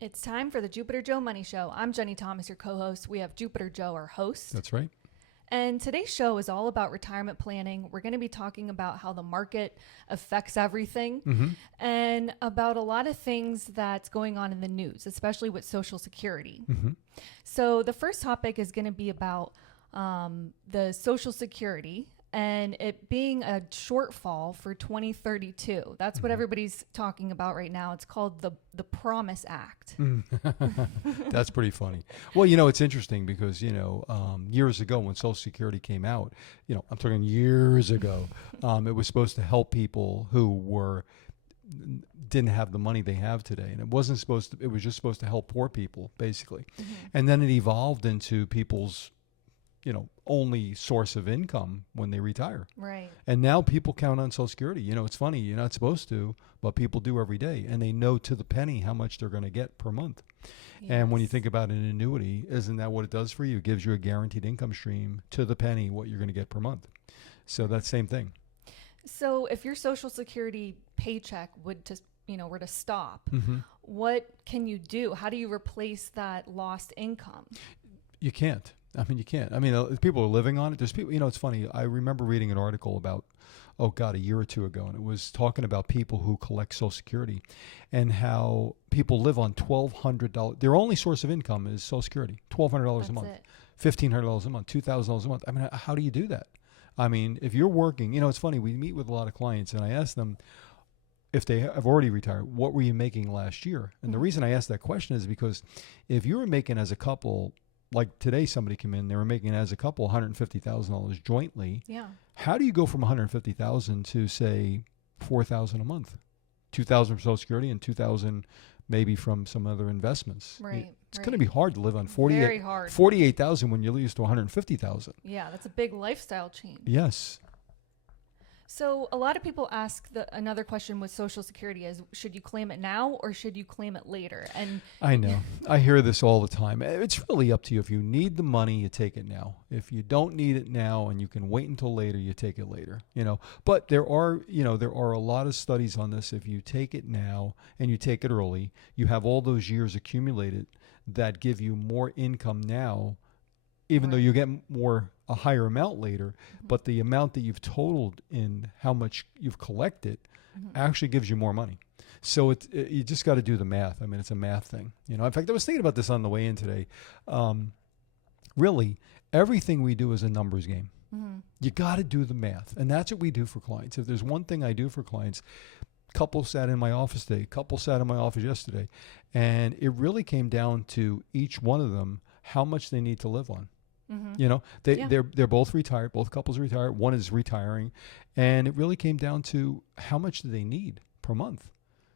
It's time for the Jupiter Joe Money Show. I'm Jenny Thomas, your co-host. We have Jupiter Joe, our host. That's right. And today's show is all about retirement planning. We're going to be talking about how the market affects everything and about a lot of things that's going on in the news, especially with Social Security. So the first topic is going to be about the Social Security and it being a shortfall for 2032. That's what everybody's talking about right now. It's called the Promise Act. That's pretty funny. Well, it's interesting because, years ago when Social Security came out, I'm talking years ago, it was supposed to help people who didn't have the money they have today. And it was just supposed to help poor people, basically. And then it evolved into people's only source of income when they retire. Right. And now people count on Social Security. It's funny, you're not supposed to, but people do every day. And they know to the penny how much they're going to get per month. Yes. And when you think about an annuity, isn't that what it does for you? It gives you a guaranteed income stream to the penny, what you're going to get per month. So that's the same thing. So if your Social Security paycheck were to stop, what can you do? How do you replace that lost income? You can't. You can't. People are living on it. There's people, it's funny. I remember reading an article about, a year or two ago, and it was talking about people who collect Social Security and how people live on $1,200. Their only source of income is Social Security, $1,200 a month, $1,500 a month, $2,000 a month. How do you do that? If you're working, it's funny. We meet with a lot of clients, and I ask them, if they have already retired, what were you making last year? And the reason I ask that question is because if you were making as a couple, like today somebody came in, they were making as a couple $150,000 jointly. Yeah. How do you go from $150,000 to say $4,000 a month? $2,000 from Social Security and $2,000 maybe from some other investments. Right. It's going to be hard to live on $48,000 when you're used to $150,000. Yeah, that's a big lifestyle change. Yes. So a lot of people ask another question with Social Security is, should you claim it now or should you claim it later? And I know. I hear this all the time. It's really up to you. If you need the money, you take it now. If you don't need it now and you can wait until later, you take it later. But there are a lot of studies on this. If you take it now and you take it early, you have all those years accumulated that give you more income now, even though you get a higher amount later, but the amount that you've totaled in how much you've collected actually gives you more money. So you just got to do the math. It's a math thing. In fact, I was thinking about this on the way in today. Really, everything we do is a numbers game. You got to do the math. And that's what we do for clients. If there's one thing I do for clients, couple sat in my office today, couple sat in my office yesterday, and it really came down to each one of them how much they need to live on. They're both retired. Both couples are retired. One is retiring, and it really came down to how much do they need per month.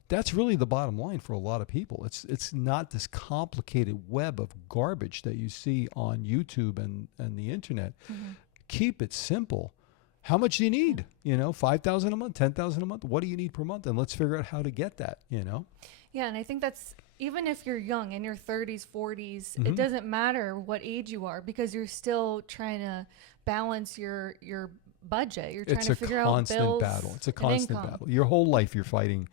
That's really the bottom line for a lot of people. It's not this complicated web of garbage that you see on YouTube and the internet. Keep it simple. How much do you need? $5,000 a month, $10,000 a month. What do you need per month? And let's figure out how to get that. Yeah, and I think that's, even if you're young, in your 30s, 40s, it doesn't matter what age you are because you're still trying to balance your budget. You're trying to figure out bills. It's a constant battle. Your whole life you're fighting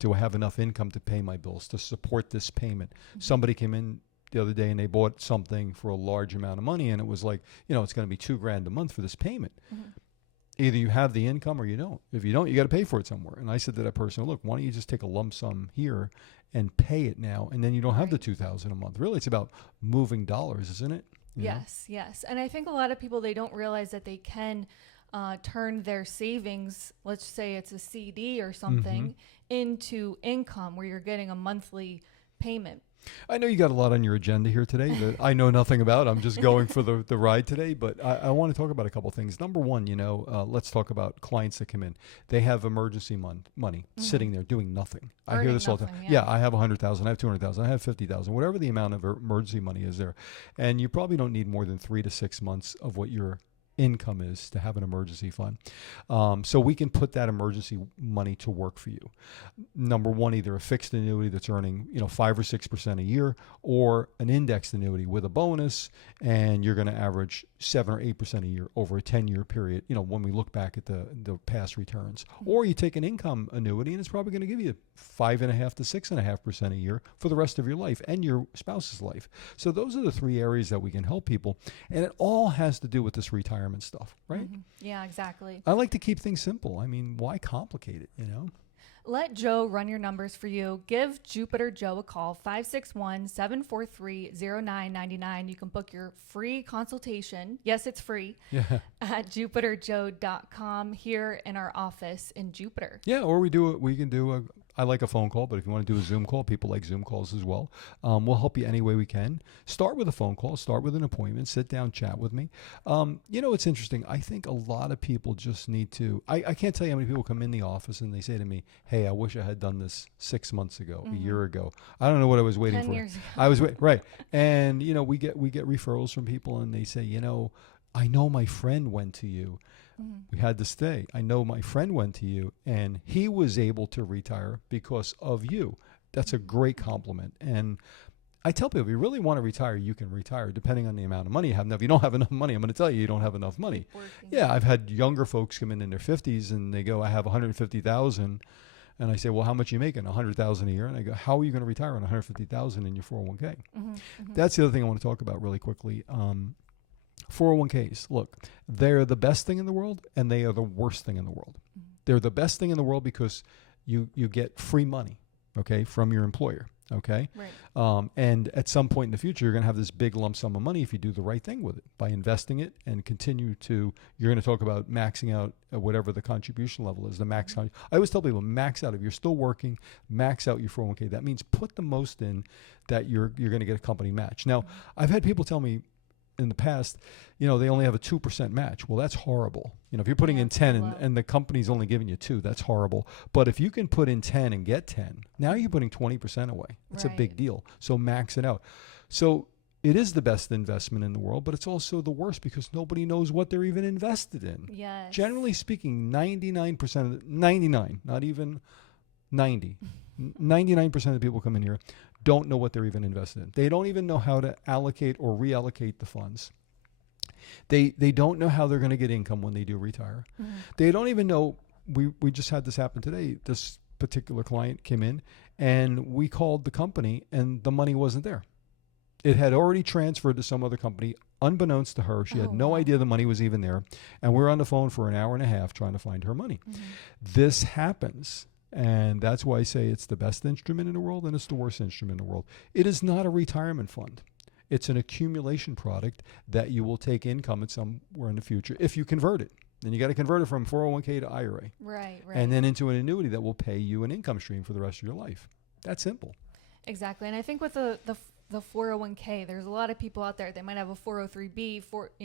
to have enough income to pay my bills, to support this payment. Somebody came in the other day and they bought something for a large amount of money and it was like, it's going to be $2,000 a month for this payment. Either you have the income or you don't. If you don't, you got to pay for it somewhere. And I said to that person, look, why don't you just take a lump sum here and pay it now, and then you don't have the $2,000 a month. Really, it's about moving dollars, isn't it? Yes. And I think a lot of people, they don't realize that they can turn their savings, let's say it's a CD or something, into income where you're getting a monthly payment. I know you got a lot on your agenda here today that I know nothing about. I'm just going for the ride today, but I want to talk about a couple things. Number one, let's talk about clients that come in. They have emergency money sitting there doing nothing. I hear this all the time. Yeah, I have 100,000, I have 200,000, I have 50,000, whatever the amount of emergency money is there. And you probably don't need more than 3 to 6 months of what you're income is to have an emergency fund. So we can put that emergency money to work for you. Number one, either a fixed annuity that's earning 5 or 6% a year, or an indexed annuity with a bonus, and you're going to average 7 or 8% a year over a 10-year period. When we look back at the past returns, or you take an income annuity and it's probably going to give you 5.5 to 6.5% a year for the rest of your life and your spouse's life. So those are the three areas that we can help people, and it all has to do with this retirement stuff, right? Yeah, exactly. I like to keep things simple. I mean, why complicate it, Let Joe run your numbers for you. Give Jupiter Joe a call, 561-743-0999. You can book your free consultation. Yes, it's free. Yeah. At jupiterjoe.com here in our office in Jupiter. Yeah, or we can do I like a phone call, but if you want to do a Zoom call, people like Zoom calls as well. We'll help you any way we can. Start with a phone call, start with an appointment, sit down, chat with me. It's interesting. I think a lot of people just need to, I can't tell you how many people come in the office and they say to me, hey, I wish I had done this 6 months ago, a year ago. I don't know what I was waiting 10 for. years ago. I was right. And, we get referrals from people and they say, I know my friend went to you. We had to stay. I know my friend went to you and he was able to retire because of you. That's a great compliment. And I tell people, if you really want to retire, you can retire depending on the amount of money you have. Now, if you don't have enough money, I'm going to tell you don't have enough money. Yeah, I've had younger folks come in their 50s and they go, I have 150,000. And I say, well, how much are you making? 100,000 a year. And I go, how are you going to retire on 150,000 in your 401k? That's the other thing I want to talk about really quickly. 401ks, look, they're the best thing in the world and they are the worst thing in the world. They're the best thing in the world because you get free money, okay, from your employer, okay? Right. And at some point in the future, you're going to have this big lump sum of money if you do the right thing with it by investing it and you're going to talk about maxing out whatever the contribution level is, the max. I always tell people, max out. If you're still working, max out your 401k. That means put the most in that you're going to get a company match. Now, I've had people tell me, in the past, they only have a 2% match. Well, that's horrible. If you're putting in 10 and the company's only giving you 2, that's horrible. But if you can put in 10 and get 10, now you're putting 20% away. That's a big deal. So max it out. So it is the best investment in the world, but it's also the worst because nobody knows what they're even invested in. Yes. Generally speaking, 99%, not even 90, 99% of the people come in here don't know what they're even invested in. They don't even know how to allocate or reallocate the funds. They don't know how they're going to get income when they do retire. They don't even know. We just had this happen today. This particular client came in and we called the company and the money wasn't there. It had already transferred to some other company, unbeknownst to her. She had no idea the money was even there. And we're on the phone for an hour and a half trying to find her money. This happens. And that's why I say it's the best instrument in the world and it's the worst instrument in the world. It is not a retirement fund. It's an accumulation product that you will take income at somewhere in the future if you convert it. Then you got to convert it from 401k to IRA. Right. And then into an annuity that will pay you an income stream for the rest of your life. That's simple. Exactly. And I think with the 401k, there's a lot of people out there. They might have a 403b,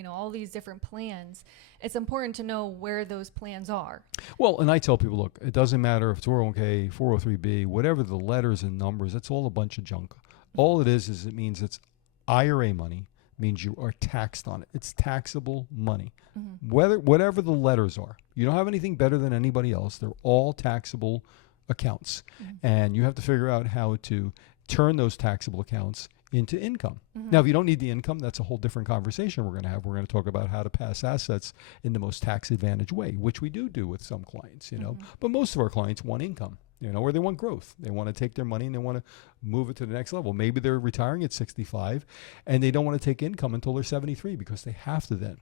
all these different plans. It's important to know where those plans are. Well, and I tell people, look, it doesn't matter if it's 401k, 403b, whatever the letters and numbers, it's all a bunch of junk. All it is it means it's IRA money, means you are taxed on it. It's taxable money. Whatever the letters are. You don't have anything better than anybody else. They're all taxable accounts. And you have to figure out how to turn those taxable accounts into income. Now, if you don't need the income, that's a whole different conversation we're going to have. We're going to talk about how to pass assets in the most tax advantage way, which we do with some clients, But most of our clients want income, or they want growth. They want to take their money and they want to move it to the next level. Maybe they're retiring at 65 and they don't want to take income until they're 73 because they have to then,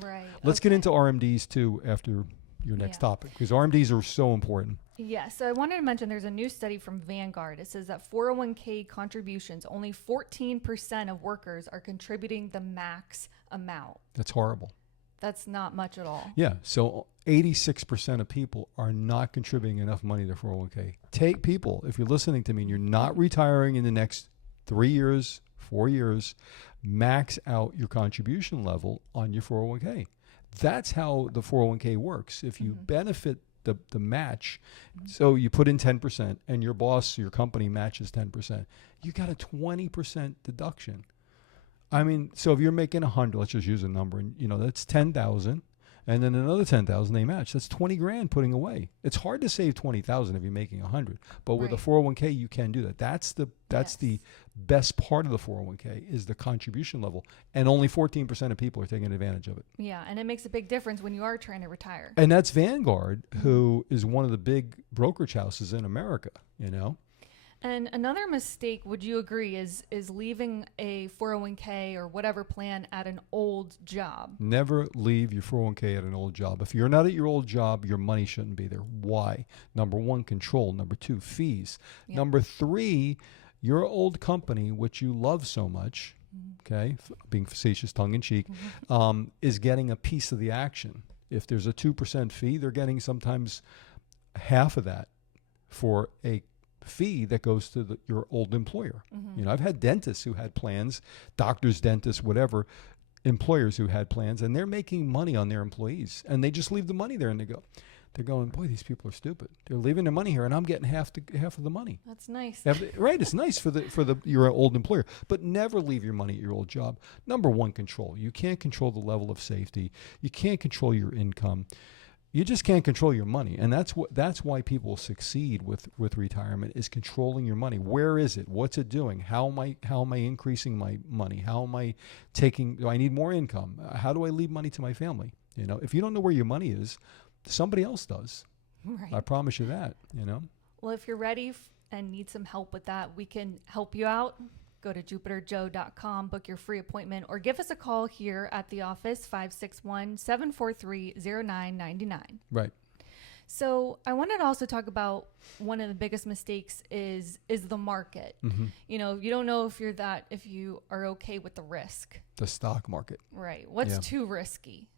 Right. Let's get into RMDs too after your next topic because RMDs are so important. Yeah, so I wanted to mention there's a new study from Vanguard. It says that 401k contributions, only 14% of workers are contributing the max amount. That's horrible. That's not much at all. Yeah, so 86% of people are not contributing enough money to 401k. Take people, if you're listening to me and you're not retiring in the next 3 years, 4 years, max out your contribution level on your 401k. That's how the 401k works. If you benefit the match, so you put in 10% and your boss, your company matches 10%, you got a 20% deduction. I mean, so if you're making 100, let's just use a number, and that's 10,000, and then another 10,000 they match. That's 20 grand putting away. It's hard to save 20,000 if you're making 100, but with a 401k you can do that. That's the best part of the 401k is the contribution level, and only 14% of people are taking advantage of it. Yeah, and it makes a big difference when you are trying to retire. And that's Vanguard, who is one of the big brokerage houses in America, And another mistake, would you agree, is leaving a 401k or whatever plan at an old job? Never leave your 401k at an old job. If you're not at your old job, your money shouldn't be there. Why? Number one, control. Number two, fees. Yep. Number three, your old company, which you love so much, okay, being facetious, tongue-in-cheek, is getting a piece of the action. If there's a 2% fee, they're getting sometimes half of that for a fee that goes to your old employer. I've had dentists who had plans, doctors, dentists, whatever, employers who had plans, and they're making money on their employees, and they just leave the money there, and they're going, boy, these people are stupid. They're leaving their money here, and I'm getting half of the money. That's nice. Right, it's nice for your old employer, but never leave your money at your old job. Number one, control. You can't control the level of safety. You can't control your income. You just can't control your money, and that's why people succeed with retirement is controlling your money. Where is it? What's it doing? How am I increasing my money? How am I do I need more income? How do I leave money to my family? If you don't know where your money is, somebody else does. Right. I promise you that. Well, if you're ready and need some help with that, we can help you out. Go to jupiterjoe.com, book your free appointment, or give us a call here at the office, 561-743-0999. Right. So I wanted to also talk about one of the biggest mistakes is the market. You don't know if you are okay with the risk. The stock market. Right. What's too risky?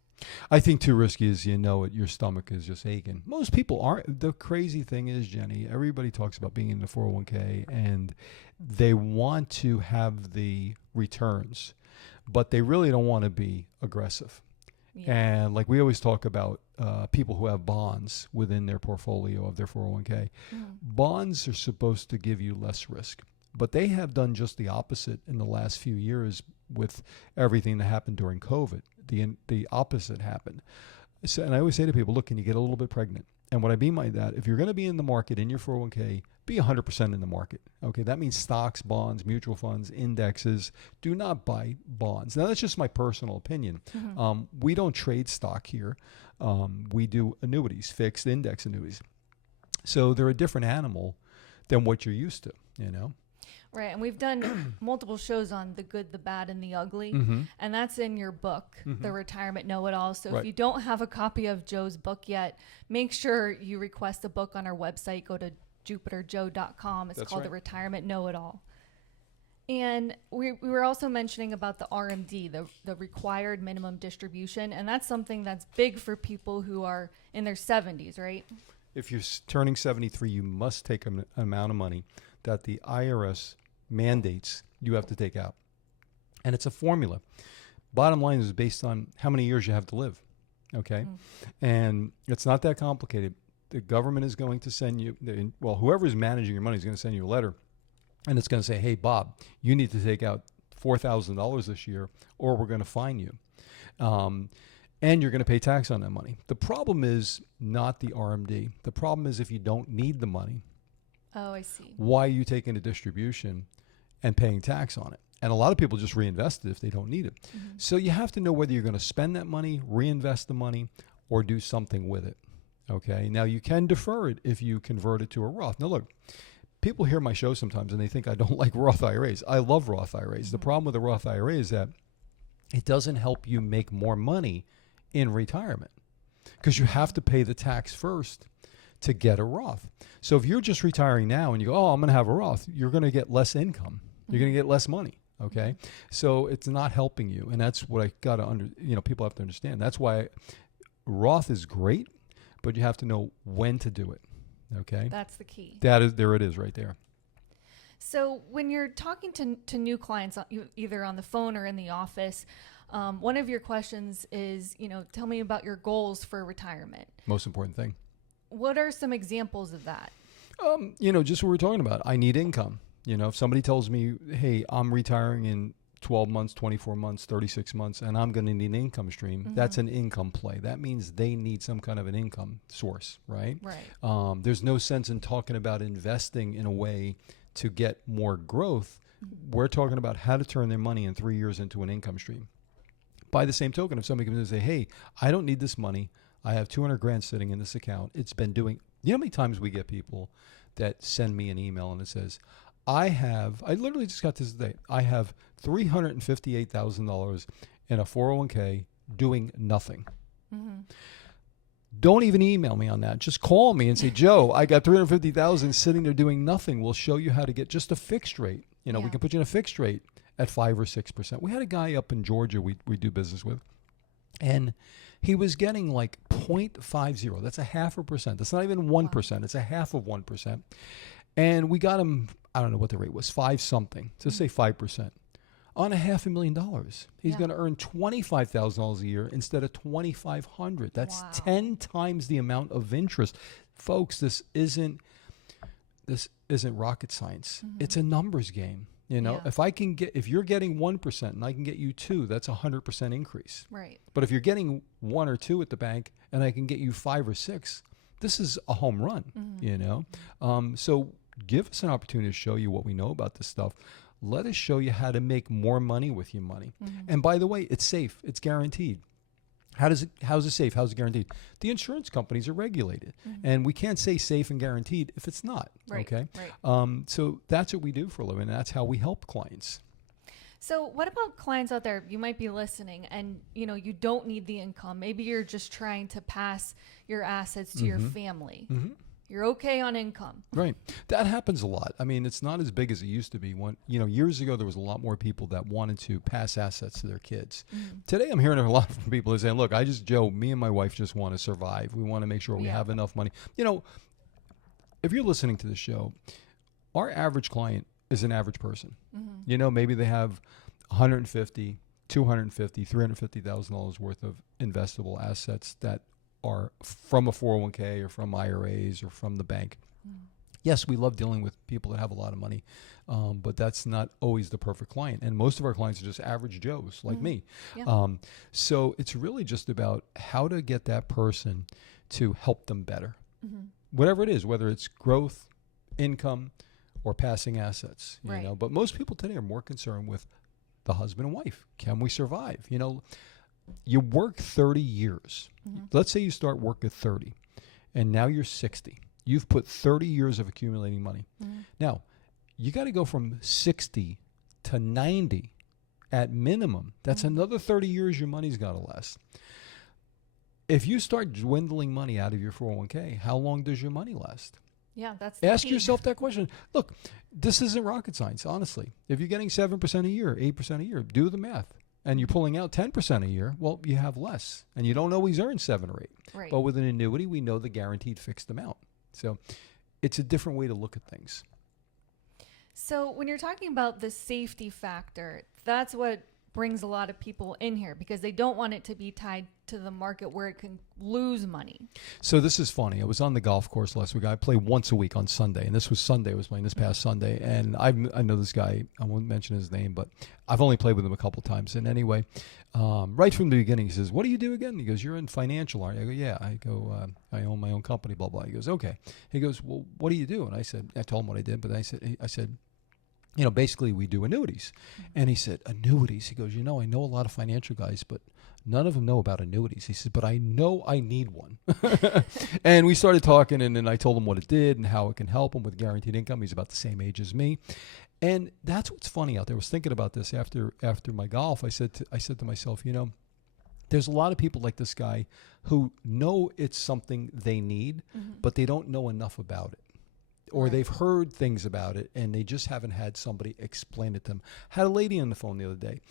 I think too risky is your stomach is just aching. Most people aren't. The crazy thing is, Jenny, everybody talks about being in the 401k and they want to have the returns, but they really don't want to be aggressive. Yeah. And like we always talk about people who have bonds within their portfolio of their 401k. Bonds are supposed to give you less risk, but they have done just the opposite in the last few years with everything that happened during COVID. The opposite happened. So, and I always say to people, look, can you get a little bit pregnant? And what I mean by that, if you're going to be in the market in your 401k, be 100% in the market. Okay, that means stocks, bonds, mutual funds, indexes. Do not buy bonds. Now, that's just my personal opinion. We don't trade stock here. We do annuities, fixed index annuities. So they're a different animal than what you're used to, Right, and we've done multiple shows on the good, the bad, and the ugly, and that's in your book, The Retirement Know-It-All. So if you don't have a copy of Joe's book yet, make sure you request a book on our website. Go to jupiterjoe.com. It's called The Retirement Know-It-All. And we were also mentioning about the RMD, the required minimum distribution, and that's something that's big for people who are in their 70s, right? If you're turning 73, you must take an amount of money that the IRS mandates you have to take out. And it's a formula. Bottom line is based on how many years you have to live. Okay? And it's not that complicated. The government is going to send you, whoever is managing your money is going to send you a letter. And it's going to say, hey, Bob, you need to take out $4,000 this year or we're going to fine you. And you're going to pay tax on that money. The problem is not the RMD. The problem is if you don't need the money. Oh, I see. Why are you taking a distribution and paying tax on it? And a lot of people just reinvest it if they don't need it. So you have to know whether you're going to spend that money, reinvest the money, or do something with it. Okay? Now, you can defer it if you convert it to a Roth. Now, look, people hear my show sometimes and they think I don't like Roth IRAs. I love Roth IRAs. The problem with a Roth IRA is that it doesn't help you make more money in retirement because you have to pay the tax first to get a Roth. So if you're just retiring now and you go, I'm going to have a Roth, you're going to get less income. You're going to get less money. Okay. So it's not helping you. And that's what I got to people have to understand. That's why Roth is great, but you have to know when to do it. Okay. That's the key. There it is right there. So when you're talking to new clients, either on the phone or in the office, one of your questions is, tell me about your goals for retirement. Most important thing. What are some examples of that? Just what we're talking about. I need income. If somebody tells me, hey, I'm retiring in 12 months, 24 months, 36 months, and I'm going to need an income stream. That's an income play. That means they need some kind of an income source, right? Right. There's no sense in talking about investing in a way to get more growth. We're talking about how to turn their money in 3 years into an income stream. By the same token, if somebody comes in and say, hey, I don't need this money. I have 200 grand sitting in this account. It's been doing, you know how many times we get people that send me an email and it says, I literally just got this today. I have $358,000 in a 401k doing nothing. Don't even email me on that. Just call me and say, Joe, I got 350,000 sitting there doing nothing. We'll show you how to get just a fixed rate. You know, we can put you in a fixed rate at 5 or 6%. We had a guy up in Georgia we do business with, and he was getting like 0.50. That's a 0.5%. That's not even 1%. It's a half of 1%. And we got him, I don't know what the rate was, 5 something. So say 5%. On a $500,000. He's going to earn $25,000 a year instead of $2,500. That's 10 times the amount of interest. Folks, this isn't rocket science. It's a numbers game. You know, if you're getting 1% and I can get you 2, that's 100% increase. Right. But if you're getting 1 or 2 at the bank and I can get you 5 or 6, this is a home run, you know? So give us an opportunity to show you what we know about this stuff. Let us show you how to make more money with your money. And by the way, it's safe. It's guaranteed. How's it safe? How's it guaranteed? The insurance companies are regulated. And we can't say safe and guaranteed if it's not. Right, okay. Right. So that's what we do for a living. And that's how we help clients. So what about clients out there? You might be listening and, you know, you don't need the income. Maybe you're just trying to pass your assets to your family. You're okay on income. Right. That happens a lot. I mean, it's not as big as it used to be. Years ago, there was a lot more people that wanted to pass assets to their kids. Today, I'm hearing a lot from people who are saying, look, me and my wife just want to survive. We want to make sure we have enough money. You know, if you're listening to the show, our average client is an average person. You know, maybe they have $150,000, $250,000, $350,000 worth of investable assets that are from a 401k or from IRAs or from the bank. Yes, we love dealing with people that have a lot of money, but that's not always the perfect client. And most of our clients are just average Joes like me. So it's really just about how to get that person to help them better. Whatever it is, whether it's growth, income, or passing assets. You know, but most people today are more concerned with the husband and wife. Can we survive? You know, you work 30 years. Let's say you start work at 30 and now you're 60. You've put 30 years of accumulating money. Now, you got to go from 60 to 90 at minimum. That's another 30 years your money's got to last. If you start dwindling money out of your 401k, how long does your money last? Yeah, that's Ask yourself that question. Look, this isn't rocket science, honestly. If you're getting 7% a year, 8% a year, do the math. And you're pulling out 10% a year, well, you have less. And you don't always earn 7 or 8. Right. But with an annuity, we know the guaranteed fixed amount. So it's a different way to look at things. So when you're talking about the safety factor, that's what brings a lot of people in here because they don't want it to be tied to the market where it can lose money. So this is funny. I was on the golf course last week. I play once a week on Sunday, and this was Sunday. I was playing this past Sunday, and I know this guy. I won't mention his name, but I've only played with him a couple of times. And anyway, right from the beginning, he says, "What do you do again?" He goes, "You're in financial, aren't you?" I go, "Yeah." I go, "I own my own company, blah blah." He goes, "Okay." He goes, "Well, what do you do?" And I told him what I did, but I said, you know, basically we do annuities. And he said, annuities? He goes, you know, I know a lot of financial guys, but none of them know about annuities. He says, but I know I need one. And we started talking, and then I told him what it did and how it can help him with guaranteed income. He's about the same age as me. And that's what's funny out there. I was thinking about this after my golf. I said to myself, you know, there's a lot of people like this guy who know it's something they need, but they don't know enough about it. Or they've heard things about it and they just haven't had somebody explain it to them. Had a lady on the phone the other day,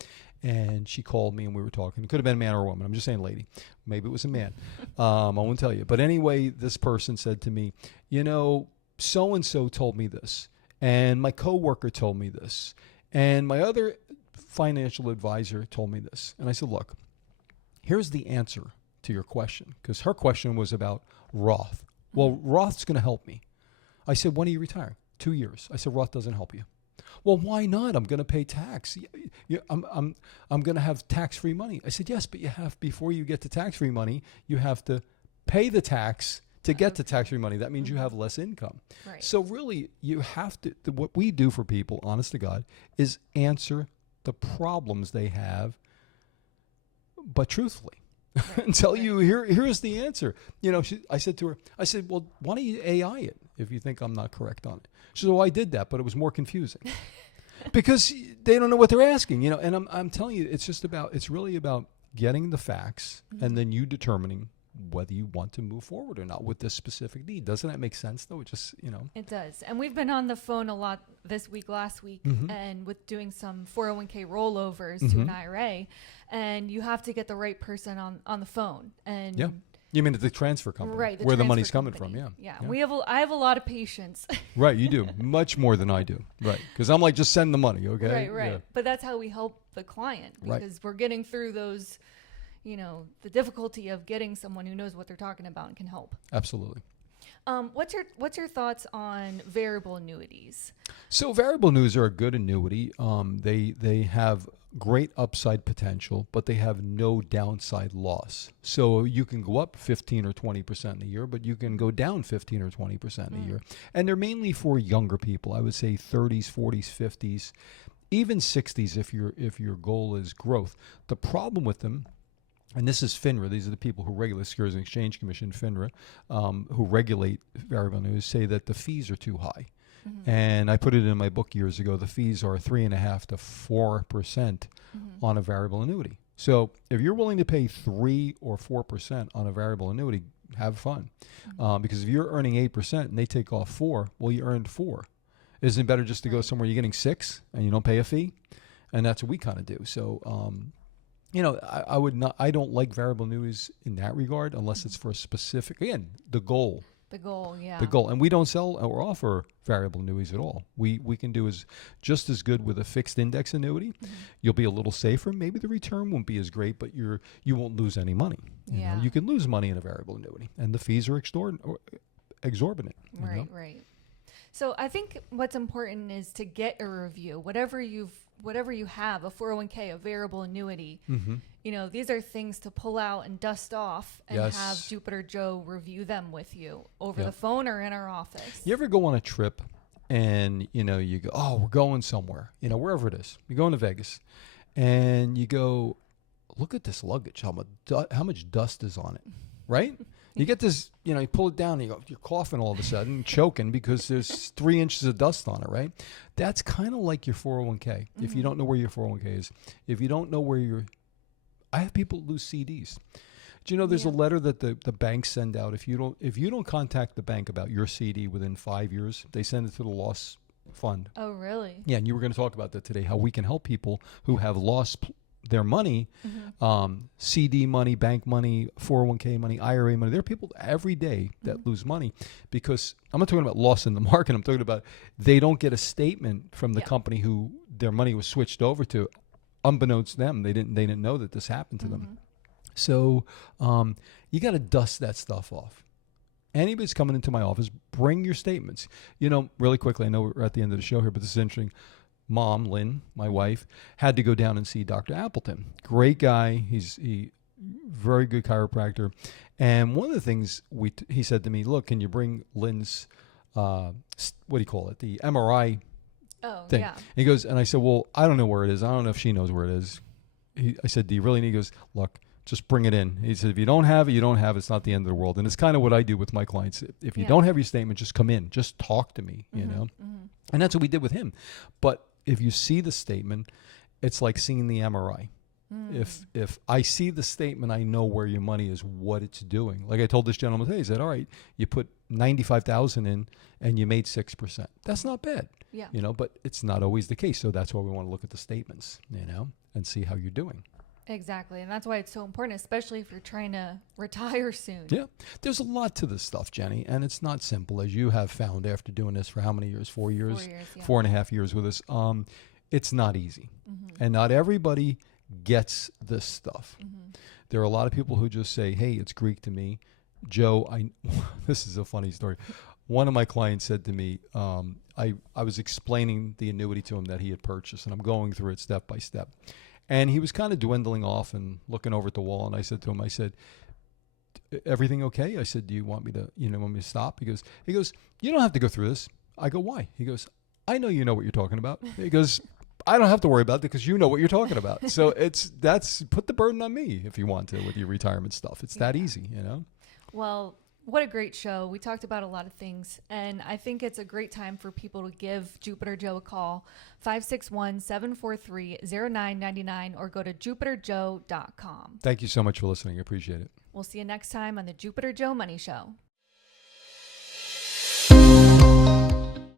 and she called me and we were talking. It could have been a man or a woman. I'm just saying lady. Maybe it was a man. I won't tell you. But anyway, this person said to me, you know, so-and-so told me this, and my coworker told me this, and my other financial advisor told me this. And I said, look, here's the answer to your question, because her question was about Roth. Well, Roth's going to help me. I said, when are you retiring? 2 years. I said, Roth doesn't help you. Well, why not? I'm going to pay tax. I'm going to have tax-free money. I said, yes, but you have, before you get to tax-free money, you have to pay the tax to get to tax-free money. That means you have less income. Right. So really, you have to, what we do for people, honest to God, is answer the problems they have, but truthfully. Right. And tell you, here's the answer. I said to her, well, why don't you AI it if you think I'm not correct on it? She said, well, I did that, but it was more confusing. Because they don't know what they're asking, and I'm telling you, it's really about getting the facts and then you determining whether you want to move forward or not with this specific need. Doesn't that make sense, though? It just, It does. And we've been on the phone a lot this week, last week, and with doing some 401k rollovers to an IRA, and you have to get the right person on the phone. And yeah. You mean at the transfer company, right, where the money's transfer coming company. from, yeah. I have a lot of patience. Right, you do. Much more than I do. Right, because I'm like, just send the money, okay? Right. Yeah. But that's how we help the client, because we're getting through those, the difficulty of getting someone who knows what they're talking about and can help. Absolutely. What's your thoughts on variable annuities? So variable annuities are a good annuity. They have great upside potential, but they have no downside loss. So you can go up 15 or 20% in a year, but you can go down 15 or 20% in a year. And they're mainly for younger people. I would say 30s, 40s, 50s, even 60s if your goal is growth. The problem with them, and this is FINRA, these are the people who regulate the Securities and Exchange Commission, FINRA, who regulate variable annuities, say that the fees are too high. And I put it in my book years ago, the fees are 3.5% to 4% on a variable annuity. So if you're willing to pay 3 or 4% on a variable annuity, have fun. Because if you're earning 8% and they take off 4, well, you earned 4. Isn't it better just to go somewhere you're getting 6 and you don't pay a fee? And that's what we kind of do. So, I don't like variable annuities in that regard unless it's for a specific, again, the goal. The goal, yeah. The goal. And we don't sell or offer variable annuities at all. We can do just as good with a fixed index annuity. You'll be a little safer. Maybe the return won't be as great, but you won't lose any money. You can lose money in a variable annuity, and the fees are exorbitant. Right. So I think what's important is to get a review. Whatever you have, a 401k, a variable annuity, these are things to pull out and dust off and have Jupiter Joe review them with you over the phone or in our office. You ever go on a trip and, you go, oh, we're going somewhere, wherever it is. You're going to Vegas and you go, look at this luggage, how much dust is on it, right? You get this, you pull it down and you're coughing all of a sudden, choking because there's 3 inches of dust on it, right? That's kind of like your 401k. If you don't know where your 401k is, if you don't know where I have people lose CDs. Do you know there's a letter that the banks send out if you don't contact the bank about your CD within 5 years, they send it to the loss fund. Oh, really? Yeah, and you were going to talk about that today, how we can help people who have lost their money, CD money, bank money, 401k money, IRA money. There are people every day that lose money because I'm not talking about loss in the market. I'm talking about they don't get a statement from the company who their money was switched over to. Unbeknownst to them, they didn't know that this happened to them. So you got to dust that stuff off. Anybody's coming into my office, bring your statements. Really quickly, I know we're at the end of the show here, but this is interesting. Mom, Lynn, my wife, had to go down and see Dr. Appleton. Great guy. He's very good chiropractor. And one of the things he said to me, look, can you bring Lynn's, what do you call it, the MRI thing? Yeah. And he goes, and I said, well, I don't know where it is. I don't know if she knows where it is. I said, do you really need? He goes, look, just bring it in. He said, if you don't have it, you don't have it. It's not the end of the world. And it's kind of what I do with my clients. If you don't have your statement, just come in. Just talk to me, And that's what we did with him. But if you see the statement, it's like seeing the MRI. If I see the statement, I know where your money is, what it's doing. Like I told this gentleman today, he said, all right, you put $95,000 in and you made 6%. That's not bad. Yeah. But it's not always the case. So that's why we want to look at the statements, and see how you're doing. Exactly. And that's why it's so important, especially if you're trying to retire soon. Yeah. There's a lot to this stuff, Jenny, and it's not simple, as you have found after doing this for how many years? 4 years? 4 years, yeah. 4.5 years with us. It's not easy. And not everybody gets this stuff. There are a lot of people who just say, hey, it's Greek to me. Joe, this is a funny story. One of my clients said to me, I was explaining the annuity to him that he had purchased, and I'm going through it step by step. And he was kind of dwindling off and looking over at the wall. And I said to him, I said, everything okay? I said, do you want me to, want me to stop? He goes, you don't have to go through this. I go, why? He goes, I know you know what you're talking about. He goes, I don't have to worry about it because you know what you're talking about. So that's put the burden on me if you want to with your retirement stuff. It's that easy, Well, what a great show. We talked about a lot of things, and I think it's a great time for people to give Jupiter Joe a call, 561-743-0999, or go to jupiterjoe.com. Thank you so much for listening. I appreciate it. We'll see you next time on the Jupiter Joe Money Show.